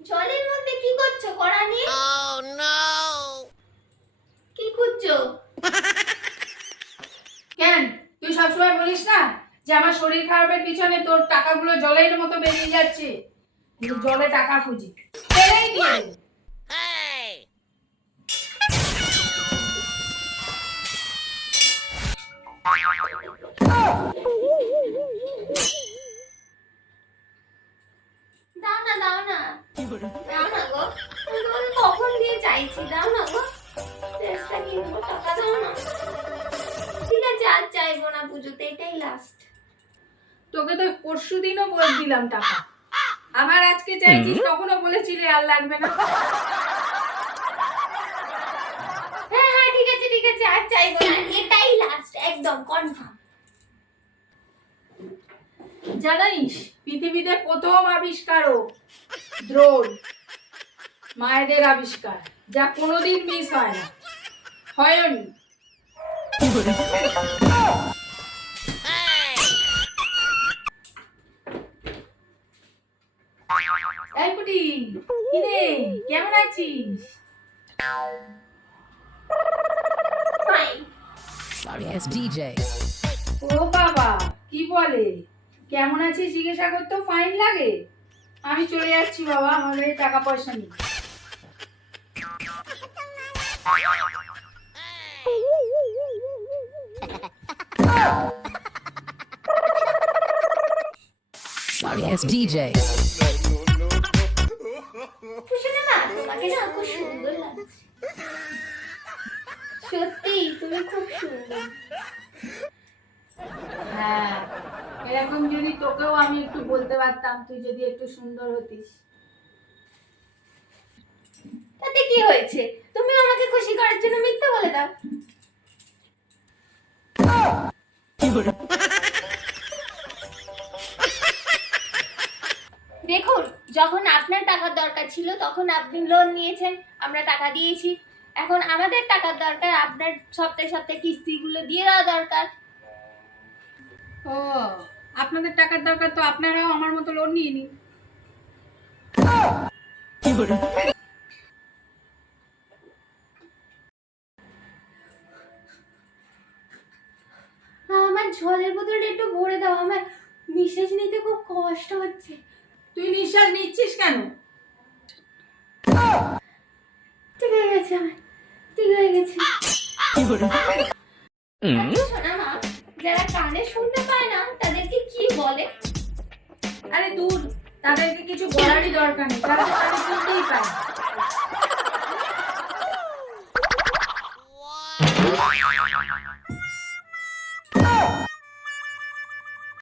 জলের মধ্যে কি করছ করানি কি খুঁজছো? কেন? তুই সবসময় বলিস না যে আমার শরীর খারাপের পিছনে তোর টাকাগুলো জলের মতো বেরিয়ে যাচ্ছে? জলে টাকা খুঁজি। ফেলেই দিয়ে চাইব না পুজোতে এটাই লাস্ট তোকে তো পরশু দিনও বলে দিলাম টাকা। আবার আজকে চাইছিস তখনও বলেছিলি আর লাগবে না। হ্যাঁ হ্যাঁ ঠিক আছে ঠিক আছে আর চাইব না এটাই লাস্ট একদম কনফার্ম জানিস পৃথিবীতে প্রথম আবিষ্কারও দ্রোণ মায়েদের আবিষ্কার যা কোনোদিন মিস হয় না। হয়নি। এই পুটি কিরে কেমন আছিস. ও বাবা কি বলে? কেমন আছিস জিজ্ঞাসা করতেও ফাইন লাগে? আমি চলে যাচ্ছি বাবা আমাদের টাকা পয়সা নেই Sorry, as DJ. সত্যি তুমি খুব সুন্দর। হ্যাঁ এরকম যদি তোকেও আমি একটু বলতে পারতাম তুই যদি একটু সুন্দর হতিস। তাতে কি হয়েছে? তুমি আমাকে খুশি করার জন্য মিথ্যে বলে দাও। দেখুন যখন আপনার টাকার দরকার ছিল তখন আপনি লোন নিয়েছেন আমরা টাকা দিয়েছি। এখন আমাদের টাকার দরকার আপনার সপ্তাহে সপ্তাহে কিস্তিগুলো দিয়ে দেওয়া দরকার। ও আপনাদের টাকার দরকার তো আপনারাও আমার মতো লোন নিয়ে নিন। জলের বোতলটা একটু ভরে দাও আমার নিঃশ্বাস নিতে খুব কষ্ট হচ্ছে। তুই নিঃশ্বাস নিচ্ছিস কেন? ঠিক হয়ে গেছে আমার ঠিক হয়ে গেছে। আচ্ছা শোনা মা যারা কানে শুনতে পায় না তাদেরকে কি বলে? আরে দূর তাদেরকে কিছু বলারই দরকার নেই তারা কানে শুনতেই পায়।